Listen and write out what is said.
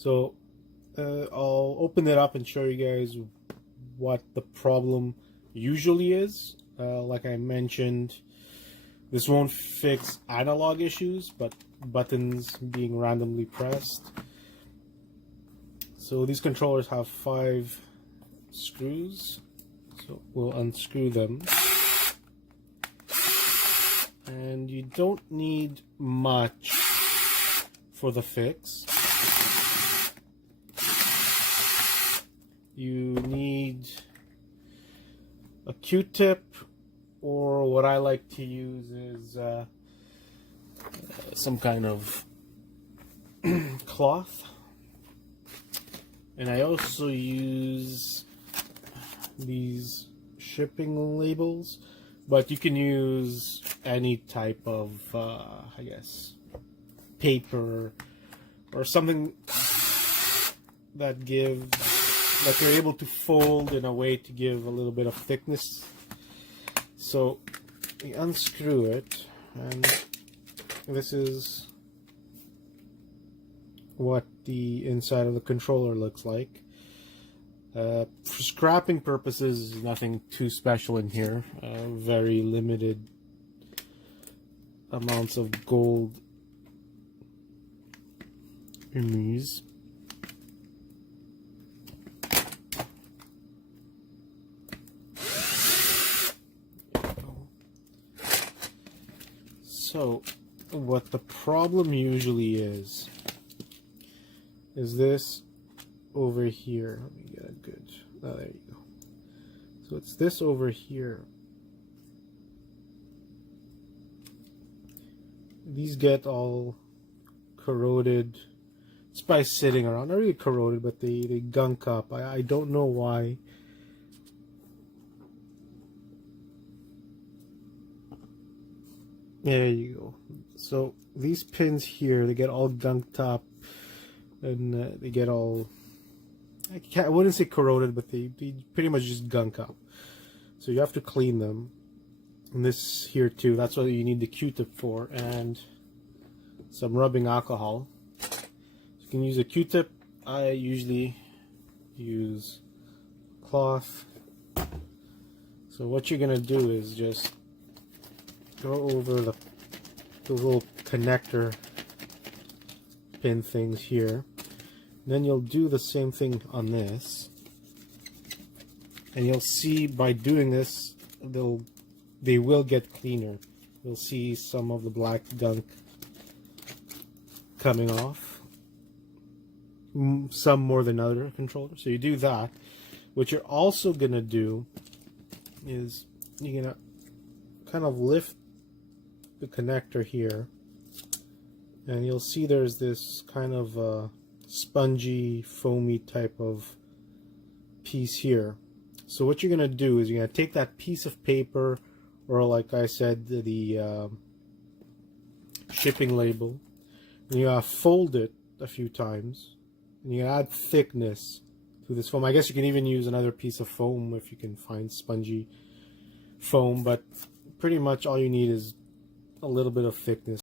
So I'll open it up and show you guys what the problem usually is. Like I mentioned, this won't fix analog issues, but buttons being randomly pressed. So these controllers have 5 screws, so we'll unscrew them. And you don't need much for the fix. You need a Q-tip, or what I like to use is some kind of cloth. And I also use these shipping labels, but you can use any type of, I guess, paper or something that you're able to fold in a way to give a little bit of thickness. So we unscrew it, and this is what the inside of the controller looks like. For scrapping purposes, nothing too special in here. Very limited amounts of gold in these. So what the problem usually is this over here. Let me get a good, oh, there you go. So it's this over here. These get all corroded. It's by sitting around. Not really corroded, but they gunk up. I don't know why. There you go. So these pins here, they get all gunked up, and they get all, I wouldn't say corroded, but they pretty much just gunk up. So you have to clean them. And this here too, that's what you need the Q-tip for, and some rubbing alcohol. You can use a Q-tip. I usually use cloth. So what you're gonna do is just go over the little connector pin things here. Then you'll do the same thing on this, and you'll see by doing this they will get cleaner. You'll see some of the black gunk coming off, some more than other controllers. So you do that. What you're also gonna do is you're gonna kind of lift the connector here, and you'll see there's this kind of spongy, foamy type of piece here. So what you're gonna do is you're gonna take that piece of paper, or like I said, the shipping label, and you're gonna fold it a few times, and you're gonna add thickness to this foam. I guess you can even use another piece of foam if you can find spongy foam, but pretty much all you need is a little bit of thickness.